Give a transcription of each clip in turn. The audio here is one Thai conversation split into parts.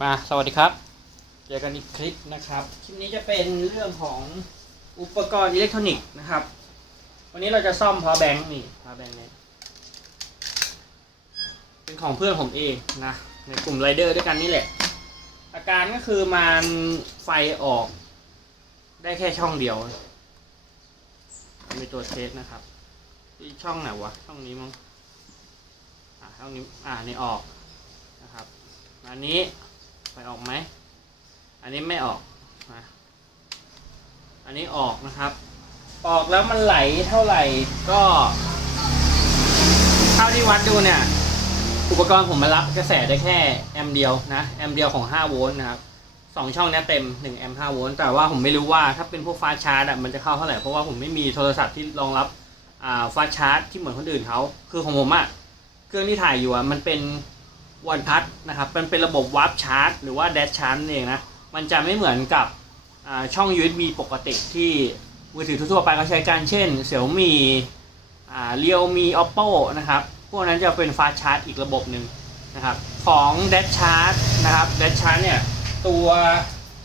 มาสวัสดีครับ เจอกันอีกคลิปนะครับ คลิปนี้จะเป็นเรื่องของอุปกรณ์อิเล็กทรอนิกส์นะครับ วันนี้เราจะซ่อมพาวแบงค์นี่พาวแบงค์เนี่ยเป็นของเพื่อนผมเองนะในกลุ่มไรเดอร์ด้วยกันนี่แหละ อาการก็คือมันไฟออก ได้แค่ช่องเดียวมีตัวเทสนะครับที่ช่องไหนวะช่องนี้มั้งอ่าช่องนี้อ่านี่ออกนะครับอันนี้ ไฟออกไหม อันนี้ไม่ออกนะอันนี้ออกนะครับ ออกแล้วมันไหลเท่าไหร่ก็เท่าที่วัดดูเนี่ย อุปกรณ์ผมมารับกระแสได้แค่แอมเดียวนะแอมเดียวของ 5 โวลต์นะครับสองช่องนี้เต็ม1แอมป์5โวลต์แต่ว่าผมไม่รู้ว่าถ้าเป็นพวกฟาชาร์จอะมันจะเข้าเท่าไหร่ เพราะว่าผมไม่มีโทรศัพท์ที่รองรับอ่าฟาชาร์จที่เหมือนคนอื่นเขาคือของผมอะเครื่องที่ถ่ายอยู่อะมันเป็น วันพัทนะครับมันเป็นระบบวาร์ปชาร์จหรือว่าแดชชาร์จเองนะ มันจะไม่เหมือนกับช่อง USB ปกติที่มือถือทั่วไปเขาใช้กันเช่น Xiaomi Realme Oppo นะครับ พวกนั้นจะเป็นฟาสชาร์จอีกระบบหนึ่งนะครับ ของ d a s h Charge นะครับ d a s h Charge เนี่ยตัว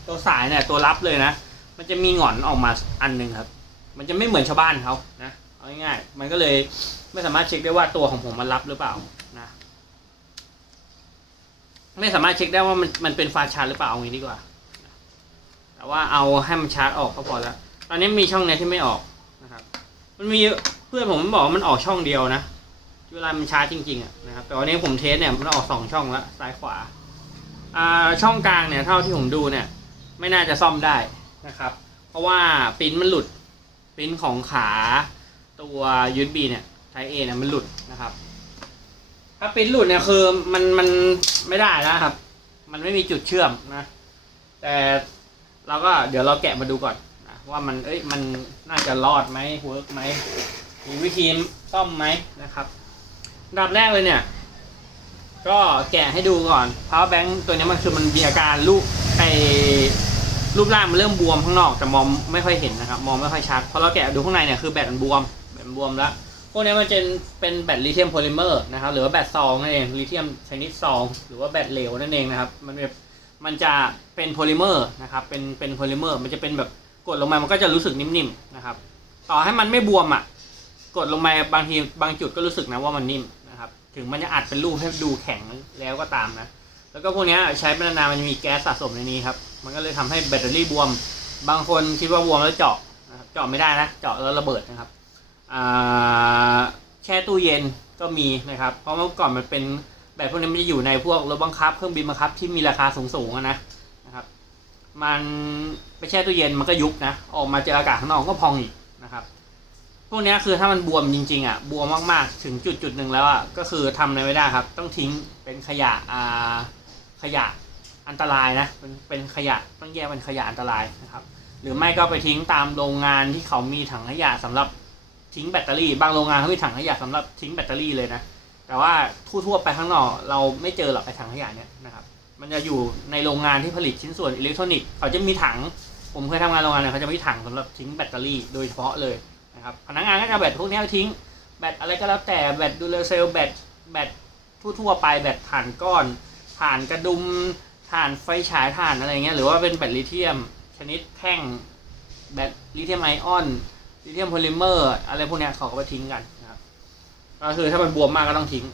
ตัวสายเนี่ยตัวรับเลยนะ มันจะมีหงอนออกมาอันหนึ่งครับ มันจะไม่เหมือนชาวบ้านเขานะ เอาง่ายๆ มันก็เลยไม่สามารถเช็คได้ว่าตัวของผมมันรับหรือเปล่า ไม่สามารถเช็คได้ว่ามันมันเป็นฟาชาร์จหรือเปล่าเอางี้ดีกว่า แต่ว่าเอาให้มันชาร์จออกก็พอแล้ว ตอนนี้มีช่องเนี้ที่ไม่ออกนะครับ มันมีเพื่อนผมมันบอกว่ามันออกช่องเดียวนะเวลามันชาร์จจริงๆอะนะครับ แต่วันนี้ผมเทสเนี่ยมันออกสองช่องแล้วซ้ายขวา อ่าช่องกลางเนี่ยเท่าที่ผมดูเนี่ย ไม่น่าจะซ่อมได้นะครับ เพราะว่าปิ้นมันหลุดปิ้นของขาตัว USB เนี่ยไทเอเนี่ยมันหลุดนะครับ ถ้าปิ้นหลุดเนี่ยคือมันมัน ไม่ได้แล้วครับ มันไม่มีจุดเชื่อมนะ แต่เราก็เดี๋ยวเราแกะมาดูก่อนนะว่ามันเอ้ยมันน่าจะรอดไหมเวิร์กไหมมีวิธีซ่อมไหมนะครับดับแรกเลยเนี่ย ก็แกะให้ดูก่อน power bank ตัวนี้มันคือมันมีอาการรูปไอรูปร่างมันเริ่มบวมข้างนอกแต่มองไม่ค่อยเห็นนะครับ มองไม่ค่อยชัดพอเราแกะดูข้างในเนี่ยคือแบตมันบวมแบตมันบวมแล้ว พวกนี้มันจะเป็นแบตลิเธียมโพลิเมอร์นะครับหรือว่าแบตซองนั่นเองลิเธียมชนิดซองหรือว่าแบตเหลวนั่นเองนะครับมันเป็นมันจะเป็นโพลิเมอร์นะครับเป็นเป็นโพลิเมอร์มันจะเป็นแบบกดลงมามันก็จะรู้สึกนิ่มๆนะครับต่อให้มันไม่บวมอะกดลงมาบางทีบางจุดก็รู้สึกนะว่ามันนิ่มนะครับถึงมันจะอัดเป็นรูปให้ดูแข็งแล้วก็ตามนะแล้วก็พวกนี้ใช้ไปนานๆมันจะมีแก๊สสะสมในนี้ครับมันก็เลยทำให้แบตเตอรี่บวม บางคนคิดว่าบวมแล้วเจาะนะครับเจาะไม่ได้นะเจาะแล้วระเบิดนะครับ แช่ตู้เย็นก็มีนะครับ เพราะเมื่อก่อนมันเป็นแบบพวกนี้มันจะอยู่ในพวกรถบังคับเครื่องบินบังคับที่มีราคาสูงๆนะนะครับ มันไปแช่ตู้เย็นมันก็ยุบนะ ออกมาเจออากาศข้างนอกก็พองอีกนะครับ พวกนี้คือถ้ามันบวมจริงๆอะบวมมากๆ ถึงจุดจุดหนึ่งแล้วอะก็คือทำอะไรไม่ได้ครับ ต้องทิ้งเป็นขยะอ่าขยะอันตรายนะเป็นเป็นขยะต้องแยกเป็นขยะอันตรายนะครับ หรือไม่ก็ไปทิ้งตามโรงงานที่เขามีถังขยะสำหรับ ทิ้งแบตเตอรี่บางโรงงานเขามีถังขยะสำหรับทิ้งแบตเตอรี่เลยนะ แต่ว่าทั่วๆไปข้างนอกเราไม่เจอหรอกไอ้ถังขยะเนี่ยนะครับ มันจะอยู่ในโรงงานที่ผลิตชิ้นส่วนอิเล็กทรอนิกส์เขาจะมีถัง ผมเคยทำงานโรงงานเนี่ยเขาจะมีถังสำหรับทิ้งแบตเตอรี่โดยเฉพาะเลยนะครับพนักงานก็จะแบตพวกนี้ไปทิ้งแบตอะไรก็แล้วแต่แบตดูเลเซลแบตแบตทั่วๆไปแบตถ่านก้อนถ่านกระดุมถ่านไฟฉายถ่านอะไรเงี้ยหรือว่าเป็นแบตลิเธียมชนิดแท่งแบตลิเธียมไอออน ลิเธียมโพลิเมอร์อะไรพวกเนี้ยเขาก็ไปทิ้งกันนะครับก็คือถ้ามันบวมมากก็ต้องทิ้ง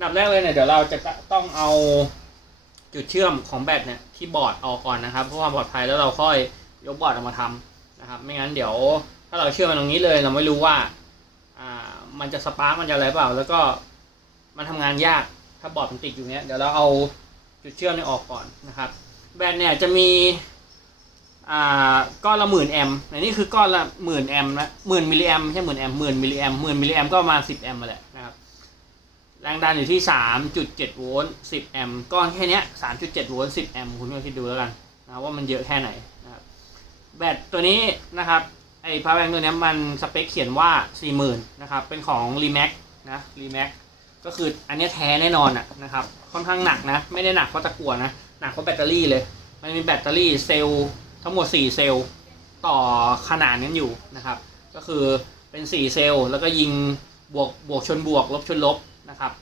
นับแรกเลยเนี่ยเดี๋ยวเราจะต้องเอาจุดเชื่อมของแบตเนี่ยที่บอร์ดออกก่อนนะครับเพื่อความปลอดภัยแล้วเราค่อยยกบอร์ดออกมาทำนะครับ ไม่งั้นเดี๋ยวถ้าเราเชื่อมมันตรงนี้เลย เราไม่รู้ว่าอ่ามันจะสปาร์กมันจะอะไรเปล่า แล้วก็มันทำงานยากถ้าบอร์ดมันติดอยู่เนี้ยเดี๋ยวเราเอาจุดเชื่อมนี่ออกก่อนนะครับ แบตเนี่ยจะมี อ่าก้อนละหมื่นแอมป์ในนี่คือก้อนละหมื่นแอมนะหมื่นมิลลิแอมไม่ใช่หมื่นแอมหมื่นมิลลิแอมหมื่นมิลลิแอมก็ประมาณสิบแอมมาแหละนะครับแรงดันอยู่ที่สามจุดเจ็ดโวลต์สิบแอมก้อนแค่เนี้ยสามจุดเจ็ดโวลต์สิบแอมคุณก็คิดดูแล้วกันนะว่ามันเยอะแค่ไหนนะครับแบตตัวนี้นะครับไอ้พาวเวอร์ตัวนี้มันสเปคเขียนว่าสี่หมื่นนะครับเป็นของ r e m a x นะ r e m a x ก็คืออันนี้แท้แน่นอนอะนะครับค่อนข้างหนักนะ ไม่ได้หนักเพราะตะกั่วนะ หนักเพราะแบตเตอรี่เลย มันมีแบตเตอรี่เซลล์ ทั้งหมด 4 เซลล์ต่อขนาดนั้นอยู่นะครับ ก็คือเป็น 4 เซลล์แล้วก็ยิงบวกบวกชนบวก ลบชนลบนะครับ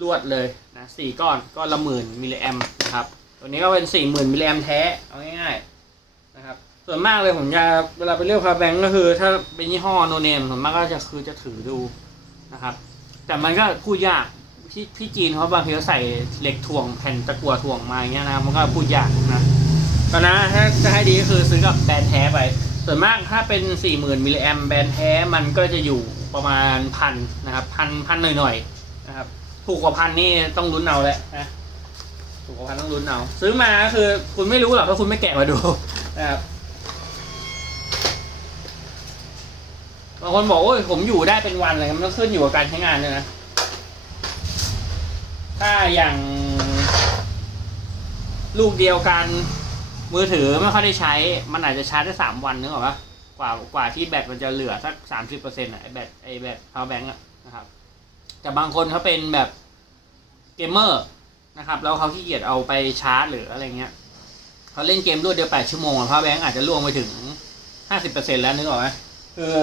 ลวดเลยนะสก้อนก้อนละหมื่นมิลลิแอมนะครับตัวนี้ก็เป็นสี่หมื่นมิลลิแอมแท้เอาง่ายๆนะครับส่วนมากเลยผมจะเวลาไปเลือกพาแบงก์ก็คือ ถ้าเป็นยี่ห้อโนเนมส่วนมากก็จะคือจะถือดูนะครับ แต่มันก็พูดยากที่ที่จีนเขาบางทีเขาใส่เหล็กถ่วงแผ่นตะกั่วถ่วงมาอย่างเงี้ยนะมันก็พูดยากนะ ตอนนั้นถ้าจะให้ดีก็คือซื้อกับแบรนด์แท้ไป ส่วนมากถ้าเป็น 40,000มิลลิแอมแบรนด์แท้มันก็จะอยู่ประมาณพันนะครับพันพันหน่อยๆนะครับ ถูกกว่าพันนี่ต้องลุ้นเอาแหล้วนะถูกกว่าพันต้องลุ้นเอาซื้อมาก็คือคุณไม่รู้หรอกถ้าคุณไม่แกะมาดูนะครับบางคนบอกโอ้ยผมอยู่ได้เป็นวันเลยมันต้องขึ้นอยู่กับการใช้งานด้วยนะ ถ้าอย่างลูกเดียวกัน มือถือไม่ค่อยได้ใช้ มันอาจจะชาร์จได้สามวันนึกออกปะกว่ากว่าที่แบตมันจะเหลือสักสามสิบเปอร์เซ็นต์ะไอแบตไอแบต power bank อะนะครับ แต่บางคนเขาเป็นแบบเกมเมอร์นะครับ แล้วเขาขี้เกียจเอาไปชาร์จหรืออะไรเงี้ยเขาเล่นเกมรวดเดียวแปดชั่วโมงพาวแบงอาจจะล่วงไปถึงห้าสิบเปอร์เซ็นแล้วนึกออกไหมคือ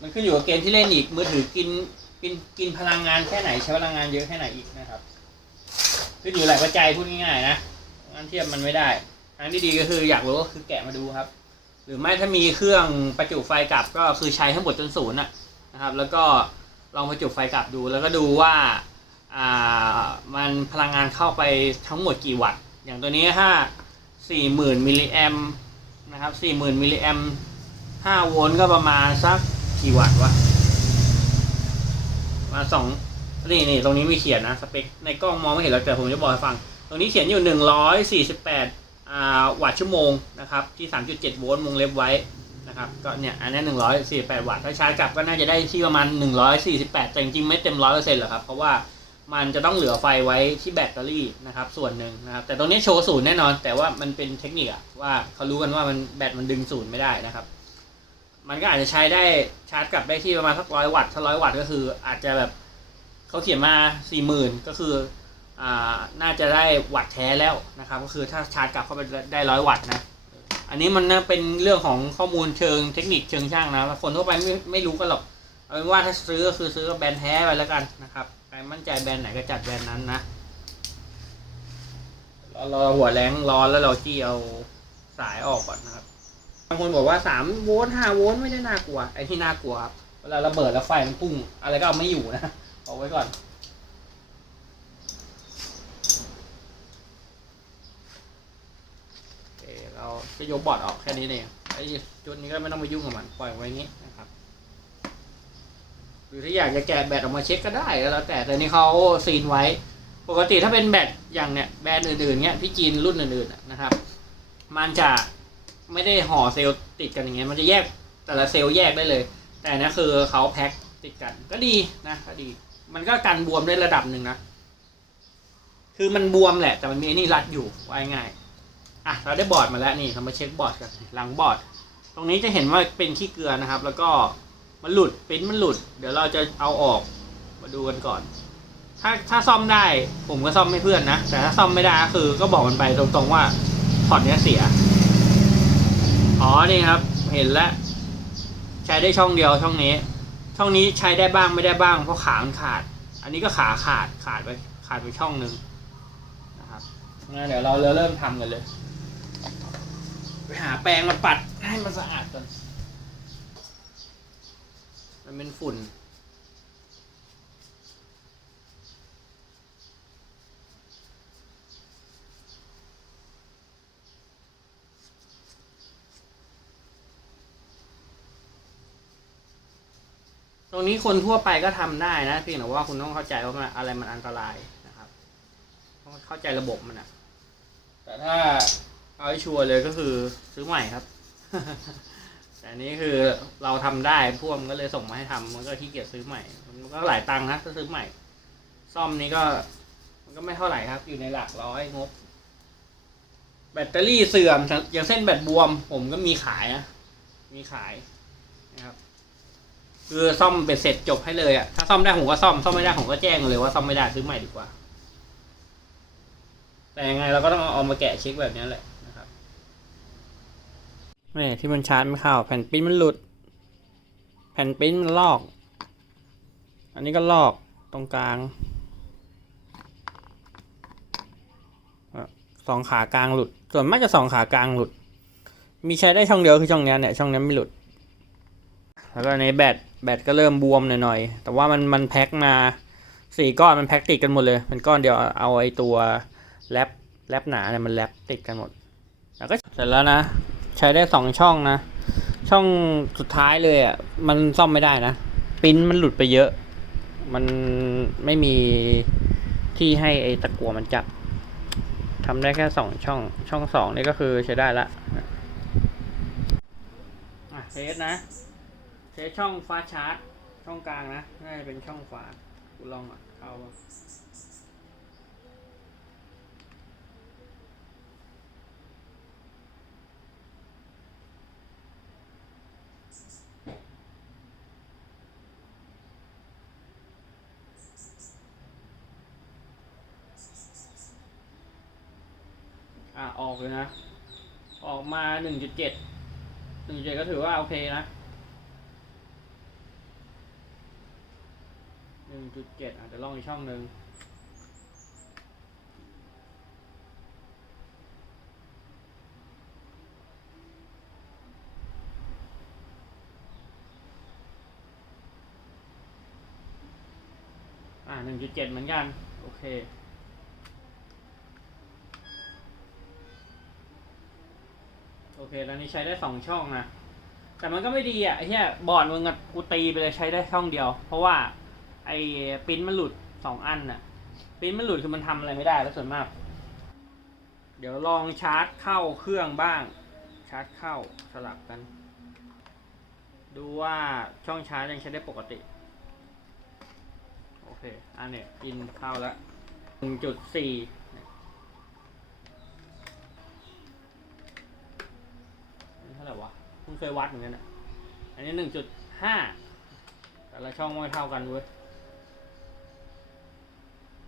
มันขึ้นอยู่กับเกมที่เล่นอีกมือถือกินกินกินพลังงานแค่ไหนใช้พลังงานเยอะแค่ไหนอีกนะครับขึ้นอยู่หลายปัจจัยพูดง่ายๆนะงั้นเทียบมันไม่ได้ ทางที่ดีก็คืออยากรู้ก็คือแกะมาดูครับ หรือไม่ถ้ามีเครื่องประจุไฟกลับก็คือใช้ทั้งหมดจนศูนย์นะครับ แล้วก็ลองประจุไฟกลับดู แล้วก็ดูว่าอ่ามันพลังงานเข้าไปทั้งหมดกี่วัตต์อย่างตัวนี้ถ้าสี่หมื่นมิลลิแอมนะครับสี่หมื่นมิลลิแอมห้าโวลต์ก็ประมาณสักกี่วัตต์วะมาสองนี่นี่ตรงนี้มีเขียนนะสเปคในกล้องมองไม่เห็นแล้วแต่ผมจะบอกให้ฟัง ตรงนี้เขียนอยู่หนึ่งร้อยสี่สิบแปด วัตต์ชั่วโมงนะครับที่สามจุดเจ็ดโวลต์วงเล็บไว้นะครับก็เนี่ยอันนี้หนึ่งร้อยสี่แปดวัตต์ถ้าชาร์จกลับก็น่าจะได้ที่ประมาณหนึ่งร้อยสี่สิบแต่จริงๆไม่เต็มร้อยเปอร์เซ็นต์หรอกครับเพราะว่ามันจะต้องเหลือไฟไว้ที่แบตเตอรี่นะครับส่วนหนึ่งนะครับแต่ตรงนี้โชว์ศูนย์แน่นอน แต่ว่ามันเป็นเทคนิคอะว่าเขารู้กันว่ามันแบตมันดึงศูนย์ไม่ได้นะครับ มันก็อาจจะใช้ได้ชาร์จกลับได้ที่ประมาณสักร้อยวัตต์ถ้าร้อยวัตต์ก็คืออาจจะแบบเขาเขียนมาสี่หมื่นก็คือ น่าจะได้วัตต์แท้แล้วนะครับ ก็คือถ้าชาร์จกลับเข้าไปได้ร้อยวัตต์นะ อันนี้มันเป็นเรื่องของข้อมูลเชิงเทคนิคเชิงช่างนะคนทั่วไปไม่ไม่รู้กันหรอกเอาเป็นว่าถ้าซื้อก็คือซื้อแบรนด์แท้ไปแล้วกันนะครับใครมั่นใจแบรนด์ไหนก็จัดแบรนด์นั้นนะรารอหัวแรงร้อนแล้วเราจี้เอาสายออกก่อนนะครับบางคนบอกว่าสามโวลต์ห้าโวลต์ไม่ได้น่ากลัวไอ้ที่น่ากลัวครับเวลาระเบิดแล้วไฟมันพุ่งอะไรก็เอาไม่อยู่นะเอาไว้ก่อน โอเค เราจะยกบอร์ดออกแค่นี้เองไอ้จุดนี้ก็ไม่ต้องไปยุ่งกับมันปล่อยไว้อย่างนี้นะครับหรือถ้าอยากจะแกะแบตออกมาเช็คก็ได้แล้วแต่แต่นี่เขาซีนไว้ ปกติถ้าเป็นแบตอย่างเนี้ยแบรนด์อื่นๆเนี้ยพี่จีนรุ่นอื่นๆนะครับ มันจะไม่ได้ห่อเซลล์ติดกันอย่างเงี้ยมันจะแยกแต่ละเซลล์แยกได้เลย แต่นี่คือเขาแพ็คติดกันก็ดีนะก็ดี มันก็กันบวมได้ระดับหนึ่งนะคือมันบวมแหละ แต่มันมีนี่รัดอยู่ไว้ง่าย อะเราได้บอร์ดมาแล้วนี่เรามาเช็คบอร์ดกันหลังบอร์ด ตรงนี้จะเห็นว่าเป็นขี้เกลือนะครับ แล้วก็มันหลุดปิ้นมันหลุด เดี๋ยวเราจะเอาออกมาดูกันก่อน ถ้าถ้าซ่อมได้ผมก็ซ่อมให้เพื่อนนะ แต่ถ้าซ่อมไม่ได้ก็คือก็บอกมันไปตรงๆว่าพอร์ตเนี้ยเสีย อ๋อนี่ครับ เห็นแล้ว ใช้ได้ช่องเดียวช่องนี้ ช่องนี้ใช้ได้บ้างไม่ได้บ้างเพราะขามันขาด อันนี้ก็ขาขาดขาดไปขาดไปช่องหนึ่งนะครับงั้นเดี๋ยวเราเริ่มทำกันเลย หาแปรงมาปัดให้มันสะอาดก่อน มันเป็นฝุ่น ตรงนี้คนทั่วไปก็ทำได้นะเพียงแต่ว่าคุณต้องเข้าใจว่ามันอะไรมันอันตรายนะครับ ต้องเข้าใจระบบมันอะแต่ถ้า เอาให้ชัวร์เลยก็คือซื้อใหม่ครับ แต่นี้คือเราทำได้พวกมันก็เลยส่งมาให้ทำมันก็ขี้เกียจซื้อใหม่ มันก็หลายตังค์นะถ้าซื้อใหม่ ซ่อมนี้ก็ มันก็ไม่เท่าไหร่ครับ อยู่ในหลักร้อยงบ แบตเตอรี่เสื่อมอย่างเส้นแบตบวม ผมก็มีขายนะมีขายนะครับคือซ่อมเป็นเสร็จจบให้เลยอะถ้าซ่อมได้ผมก็ซ่อมซ่อมไม่ได้ผมก็แจ้งเลยว่าซ่อมไม่ได้ซื้อใหม่ดีกว่า แต่ยังไงเราก็ต้องเอามาแกะเช็คแบบนี้แหละ นะครับนี่ที่มันชาร์จไม่เข้า แผ่นปิ้นมันหลุด แผ่นปิ้นมันลอก อันนี้ก็ลอกตรงกลางสองขากลางหลุด ส่วนมากจะสองขากลางหลุด มีใช้ได้ช่องเดียวคือช่องนี้เนี่ยช่องนี้ไม่หลุด แล้วก็ในแบตแบตก็เริ่มบวมหน่อยๆ แต่ว่ามันมันแพ็คมาสี่ก้อนมันแพ็คติดกันหมดเลยเป็นก้อนเดียวเอาไอ้ตัวแรปแรปหนาเนี่ยมันแรปติดกันหมด แล้วก็เสร็จแล้วนะ ใช้ได้สองช่องนะ ช่องสุดท้ายเลยอะ มันซ่อมไม่ได้นะปิ้นมันหลุดไปเยอะ มันไม่มีที่ให้ไอ้ตะกัวมันจับทำได้แค่สองช่อง ช่องสองนี่ก็คือใช้ได้ละอะเทสนะเทสช่องฟ้าชาร์จช่องกลางนะน่าจะเป็นช่องฟ้ากูลองอะเข้า อะออกเลยนะ ออกมาหนึ่งจุดเจ็ดหนึ่งเจ็ดก็ถือว่าโอเคนะหนึ่งจุดเจ็ดอาจจะลองอีกช่องหนึ่งอ่าหนึ่งจุดเจ็ดเหมือนกัน โอเค โอ เคตอนนี้ใช้ได้สองช่องนะแต่มันก็ไม่ดีอะไอ้เหี้ยบอร์ดมึงอะกูตีไปเลยใช้ได้ช่องเดียว เพราะว่าไอ้ปริ้นมันหลุดสองอันน่ะปริ้นมันหลุดคือมันทำอะไรไม่ได้แล้วส่วนมาก เดี๋ยวลองชาร์จเข้าเครื่องบ้าง ชาร์จเข้าสลับกัน ดูว่าช่องชาร์จยังใช้ได้ปกติโอเคอันเนี้ยอินเข้าแล้วหนึ่งจุดสี่ เคยวัดเหมือนกันอะ อันนี้หนึ่งจุดห้าแต่ละช่องไม่เท่ากันเว้ย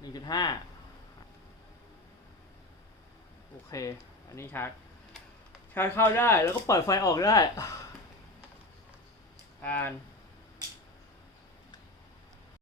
หนึ่งจุดห้าโอเค อันนี้ชาร์จชาร์จเข้าได้แล้วก็เปิดไฟออกได้อ่าน